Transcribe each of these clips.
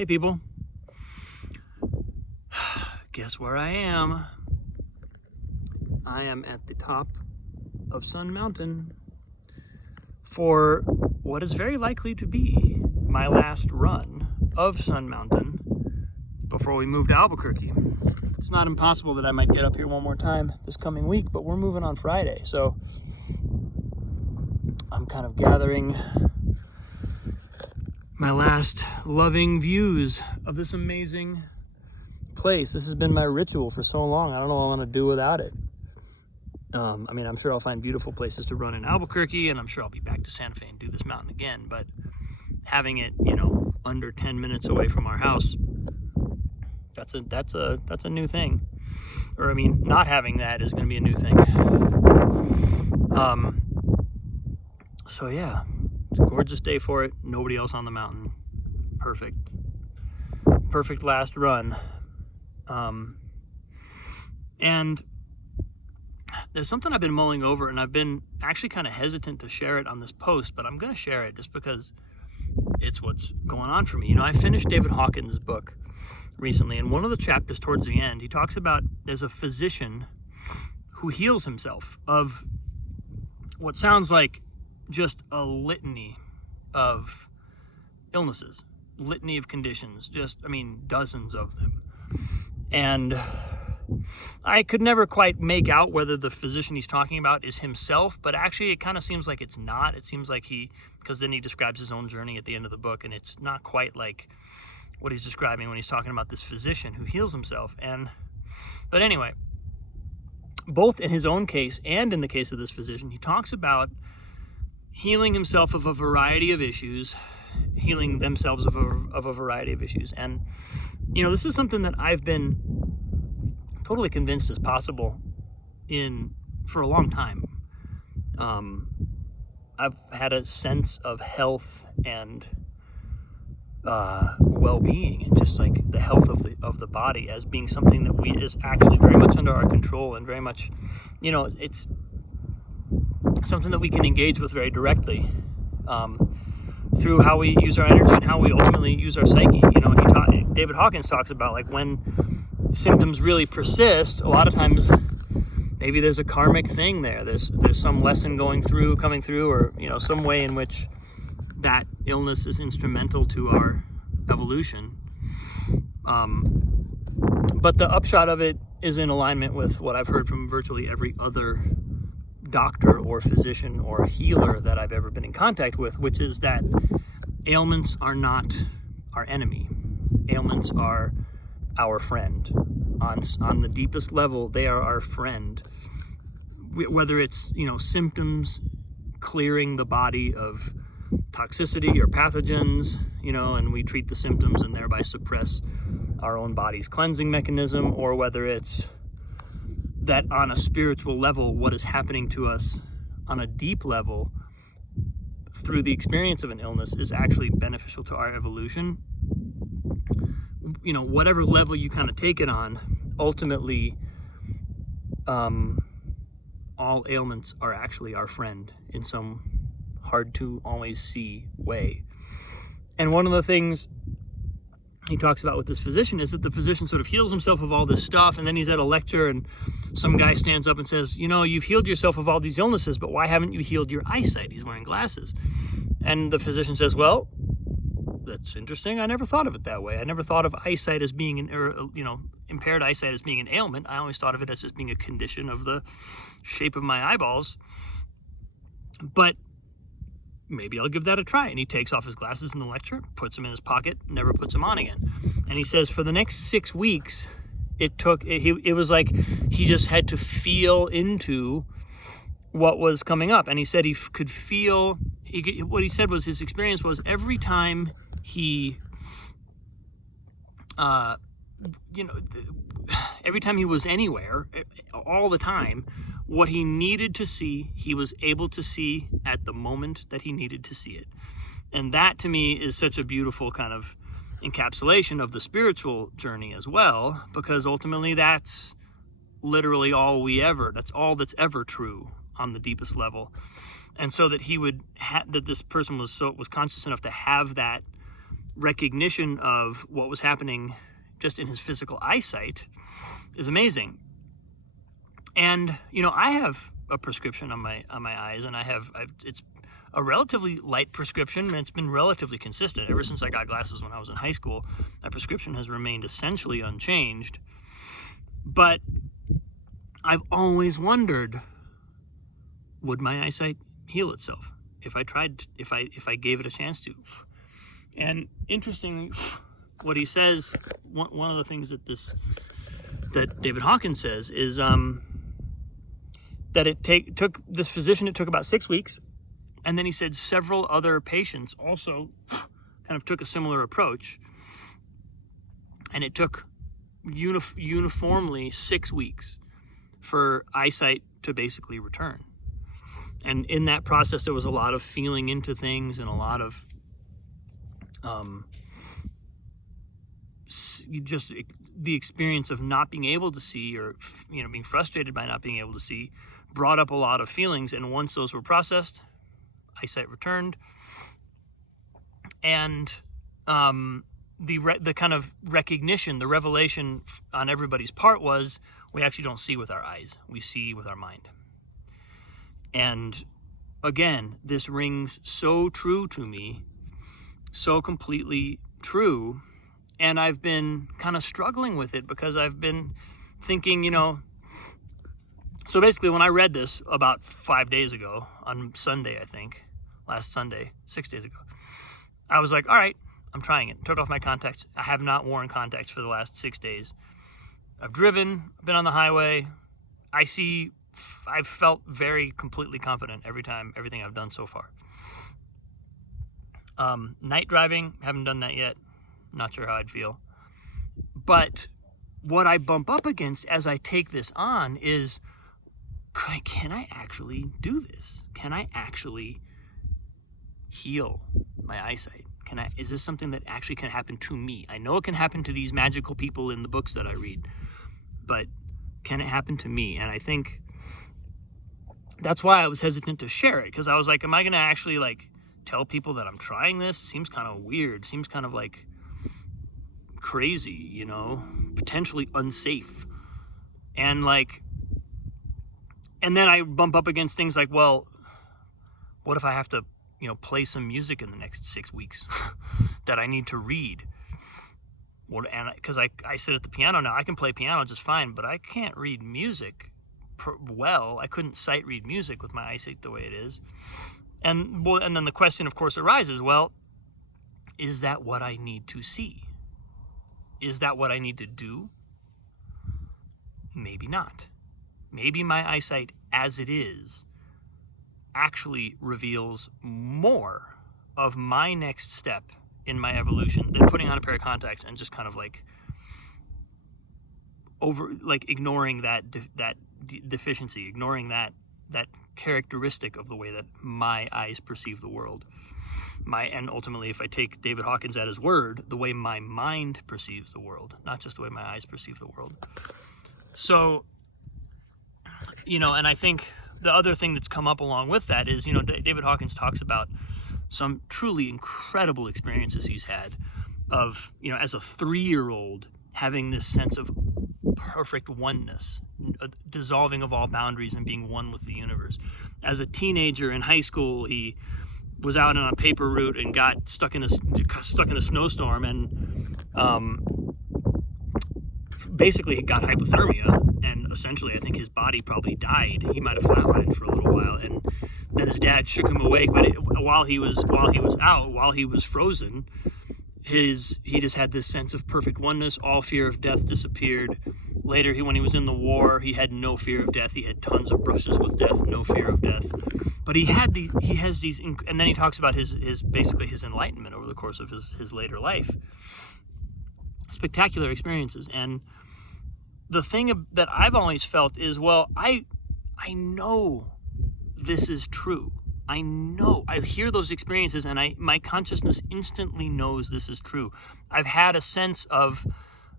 Hey people, guess where I am? I am at the top of Sun Mountain for what is very likely to be my last run of Sun Mountain before we move to Albuquerque. It's not impossible that I might get up here one more time this coming week, but we're moving on Friday, so I'm kind of gathering my last loving views of this amazing place. This has been my ritual for so long. I don't know what I want to do without it. I'm sure I'll find beautiful places to run in Albuquerque, and I'm sure I'll be back to Santa Fe and do this mountain again. But having it, under 10 minutes away from our house, that's a new thing. Not having that is going to be a new thing. So yeah. It's a gorgeous day for it. Nobody else on the mountain. Perfect last run. And there's something I've been mulling over, and I've been actually kind of hesitant to share it on this post, but I'm going to share it just because it's what's going on for me. I finished David Hawkins' book recently, and one of the chapters towards the end, he talks about there's a physician who heals himself of what sounds like just a litany of illnesses, litany of conditions, dozens of them. And I could never quite make out whether the physician he's talking about is himself, but actually it kind of seems like it's not. It seems like because then he describes his own journey at the end of the book, and it's not quite like what he's describing when he's talking about this physician who heals himself. But anyway, both in his own case and in the case of this physician, he talks about healing himself of a variety of issues, healing themselves of a variety of issues. And, this is something that I've been totally convinced is possible for a long time. I've had a sense of health and well-being, and just like the health of the body as being something that is actually very much under our control, and very much, it's something that we can engage with very directly through how we use our energy and how we ultimately use our psyche. David Hawkins talks about, like, when symptoms really persist, a lot of times maybe there's a karmic thing there. There's some lesson coming through, or some way in which that illness is instrumental to our evolution. But the upshot of it is in alignment with what I've heard from virtually every other doctor or physician or healer that I've ever been in contact with, which is that ailments are not our enemy. Ailments are our friend. On the deepest level, they are our friend. Whether it's, symptoms clearing the body of toxicity or pathogens, and we treat the symptoms and thereby suppress our own body's cleansing mechanism, or whether it's that on a spiritual level, what is happening to us on a deep level through the experience of an illness is actually beneficial to our evolution. Whatever level you kind of take it on, ultimately, all ailments are actually our friend in some hard to always see way. And one of the things he talks about with this physician is that the physician sort of heals himself of all this stuff, and then he's at a lecture and some guy stands up and says, you've healed yourself of all these illnesses, but why haven't you healed your eyesight? He's wearing glasses. And the physician says, well, that's interesting. I never thought of it that way. I never thought of eyesight as being impaired eyesight as being an ailment. I always thought of it as just being a condition of the shape of my eyeballs. But maybe I'll give that a try. And he takes off his glasses in the lecture, puts them in his pocket, never puts them on again. And he says for the next 6 weeks, it was like he just had to feel into what was coming up. And he said he could feel, what he said was his experience was every time he, every time he was anywhere, all the time, what he needed to see, he was able to see at the moment that he needed to see it. And that, to me, is such a beautiful kind of encapsulation of the spiritual journey as well, because ultimately that's literally that's all that's ever true on the deepest level. And so that he would that this person was conscious enough to have that recognition of what was happening just in his physical eyesight is amazing. And, I have a prescription on my eyes, and it's a relatively light prescription, and it's been relatively consistent. Ever since I got glasses when I was in high school, my prescription has remained essentially unchanged. But I've always wondered, would my eyesight heal itself if I tried, if I gave it a chance to? And interestingly, what he says, one of the things that David Hawkins says is that it took this physician, it took about 6 weeks. And then he said several other patients also kind of took a similar approach. And it took uniformly 6 weeks for eyesight to basically return. And in that process, there was a lot of feeling into things and a lot of just the experience of not being able to see, or being frustrated by not being able to see, brought up a lot of feelings. And once those were processed, eyesight returned. And the kind of recognition, the revelation on everybody's part was, we actually don't see with our eyes, we see with our mind. And again, this rings so true to me, so completely true. And I've been kind of struggling with it because I've been thinking, so basically when I read this about 5 days ago, on Sunday, I think, last Sunday, 6 days ago, I was like, all right, I'm trying it. Took off my contacts. I have not worn contacts for the last 6 days. I've driven, been on the highway. I've felt very completely confident everything I've done so far. Night driving, haven't done that yet. Not sure how I'd feel. But what I bump up against as I take this on is, can I actually do this? Can I actually heal my eyesight? Is this something that actually can happen to me? I know it can happen to these magical people in the books that I read, but can it happen to me? And I think that's why I was hesitant to share it, because I was like, am I going to actually tell people that I'm trying this? It seems kind of weird. Seems kind of crazy, potentially unsafe. And and then I bump up against things like, well, what if I have to, play some music in the next 6 weeks that I need to read? Because I sit at the piano now. I can play piano just fine, but I can't read music well. I couldn't sight read music with my eyesight the way it is. And then the question, of course, arises, well, is that what I need to see? Is that what I need to do? Maybe not. Maybe my eyesight as it is actually reveals more of my next step in my evolution than putting on a pair of contacts and just kind of ignoring that deficiency, ignoring that characteristic of the way that my eyes perceive the world. And ultimately, if I take David Hawkins at his word, the way my mind perceives the world, not just the way my eyes perceive the world. So, and I think the other thing that's come up along with that is, David Hawkins talks about some truly incredible experiences he's had of, as a 3-year-old, having this sense of perfect oneness, dissolving of all boundaries and being one with the universe. As a teenager in high school, he was out on a paper route and got stuck in a snowstorm, and basically he got hypothermia, and essentially I think his body probably died. He might have flatlined for a little while, and then his dad shook him awake. But while he was frozen, he just had this sense of perfect oneness. All fear of death disappeared. Later, when he was in the war, he had no fear of death. He had tons of brushes with death, no fear of death. But he has these, and then he talks about his enlightenment over the course of his later life. Spectacular experiences. And the thing that I've always felt is, well, I know this is true. I know. I hear those experiences, and my consciousness instantly knows this is true. I've had a sense of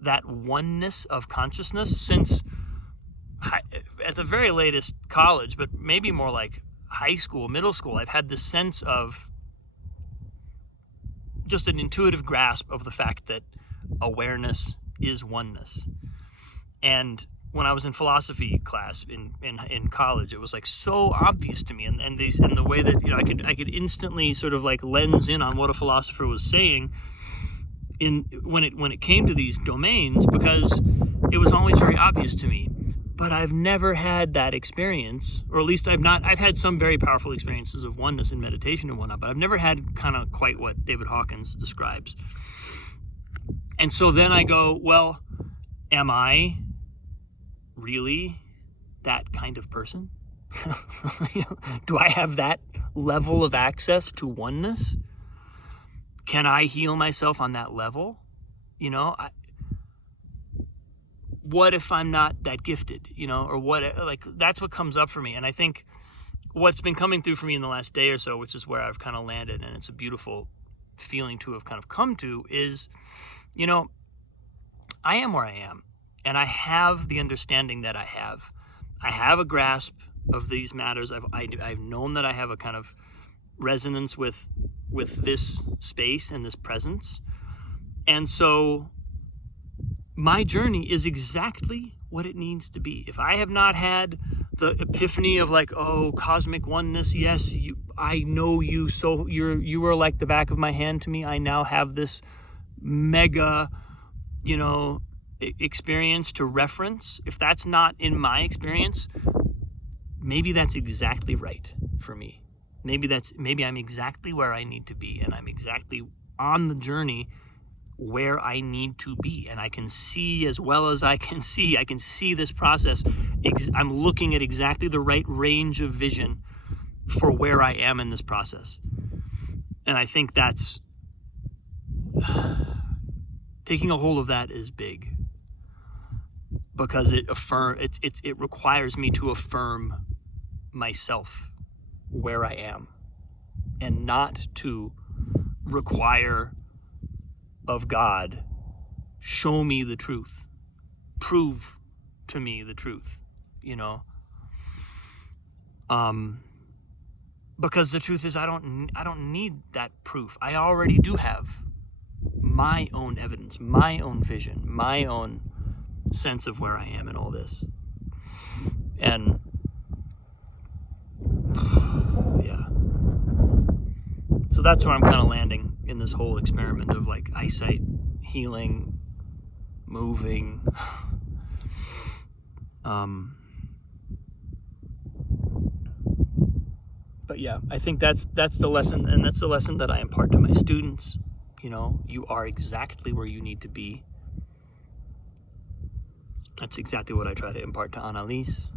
that oneness of consciousness since at the very latest college, but maybe more like high school, middle school. I've had this sense of just an intuitive grasp of the fact that awareness is oneness. And when I was in philosophy class in college, it was like so obvious to me, and the way that, you know, I could instantly sort of like lens in on what a philosopher was saying when it came to these domains, because it was always very obvious to me. But I've never had that experience, or at least I've had some very powerful experiences of oneness in meditation and whatnot, but I've never had kind of quite what David Hawkins describes. And so then I go, well, am I really that kind of person? Do I have that level of access to oneness? Can I heal myself on that level? You know, what if I'm not that gifted, you know, or what, like, that's what comes up for me. And I think what's been coming through for me in the last day or so, which is where I've kind of landed, and it's a beautiful feeling to have kind of come to, is, you know, I am where I am, and I have the understanding that I have. I have a grasp of these matters. I've known that I have a kind of resonance with this space and this presence. And so my journey is exactly what it needs to be. If I have not had the epiphany of like, oh, cosmic oneness, yes, I know you, so you are like the back of my hand to me. I now have this mega, you know, experience to reference. If that's not in my experience, maybe that's exactly right for me. Maybe I'm exactly where I need to be, and I'm exactly on the journey where I need to be, and I can see as well as I can see this process. I'm looking at exactly the right range of vision for where I am in this process. And I think that's taking a hold of that is big, because it requires me to affirm myself where I am, and not to require of God, show me the truth, prove to me the truth, you know, because the truth is I don't need that proof. I already do have my own evidence, my own vision, my own sense of where I am in all this. And yeah, so that's where I'm kind of landing in this whole experiment of like eyesight, healing, moving. But yeah, I think that's the lesson, and that's the lesson that I impart to my students. You know, you are exactly where you need to be. That's exactly what I try to impart to Annalise.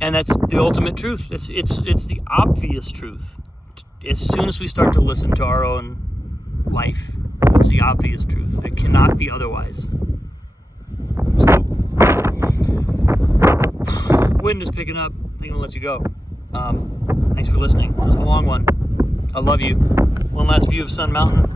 And that's the ultimate truth. It's the obvious truth. As soon as we start to listen to our own life, it's the obvious truth. It cannot be otherwise. So, wind is picking up. I think I'm gonna let you go. Thanks for listening. This was a long one. I love you. One last view of Sun Mountain.